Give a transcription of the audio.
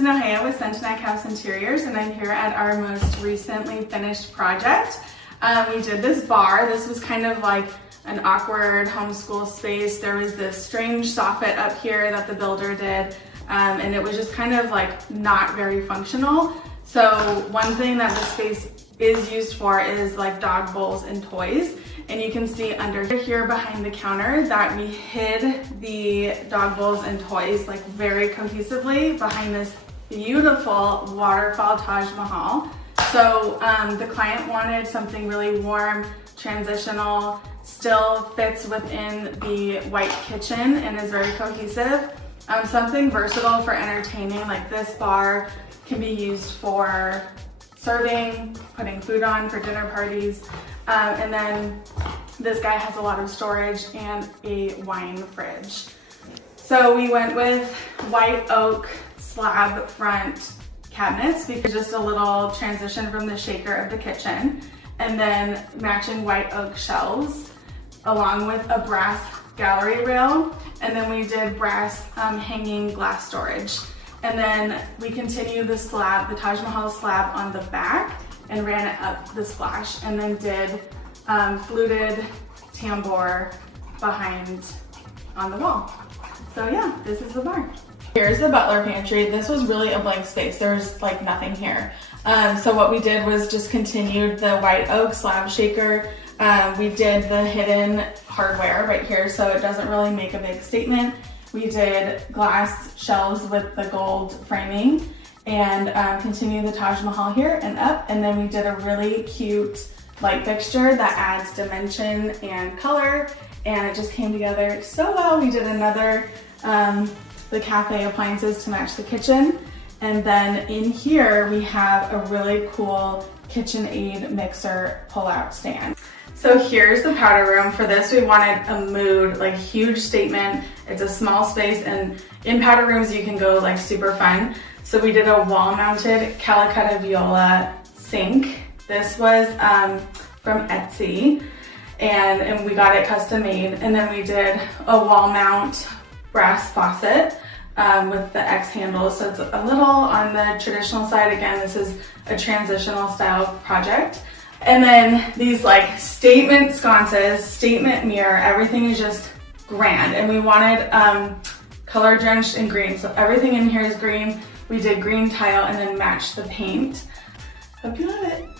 is Nohea with Sentenac House Interiors, and I'm here at our most recently finished project. We did this bar. This was kind of like an awkward homeschool space. There was this strange soffit up here that the builder did, and it was just kind of like not very functional. So one thing that this space is used for is like dog bowls and toys. And you can see under here behind the counter that we hid the dog bowls and toys like very cohesively behind this beautiful waterfall Taj Mahal. So the client wanted something really warm, transitional, still fits within the white kitchen and is very cohesive. Something versatile for entertaining, like this bar can be used for serving, putting food on for dinner parties. And then this guy has a lot of storage and a wine fridge. So we went with white oak slab front cabinets because just a little transition from the shaker of the kitchen, and then matching white oak shelves along with a brass gallery rail. And then we did brass hanging glass storage. And then we continued the slab, the Taj Mahal slab on the back, and ran it up the splash, and then did fluted tambour behind on the wall. So yeah, this is the bar. Here's the Butler Pantry. This was really a blank space. There's like nothing here. So what we did was just continued the white oak slab shaker. We did the hidden hardware right here, so it doesn't really make a big statement. We did glass shelves with the gold framing, and continue the Taj Mahal here and up, and then we did a really cute light fixture that adds dimension and color, and it just came together so well. We did another the cafe appliances to match the kitchen, and then in here we have a really cool KitchenAid mixer pull-out stand. So here's the powder room. For this we wanted a mood, like huge statement. It's a small space, and in powder rooms you can go like super fun. So we did a wall-mounted Calicut Viola sink. This was from Etsy, and we got it custom made. And then we did a wall mount brass faucet with the X handle. So it's a little on the traditional side. Again, this is a transitional style project. And then these like statement sconces, statement mirror, everything is just grand. And we wanted color drenched in green. So everything in here is green. We did green tile and then matched the paint. Hope you love it.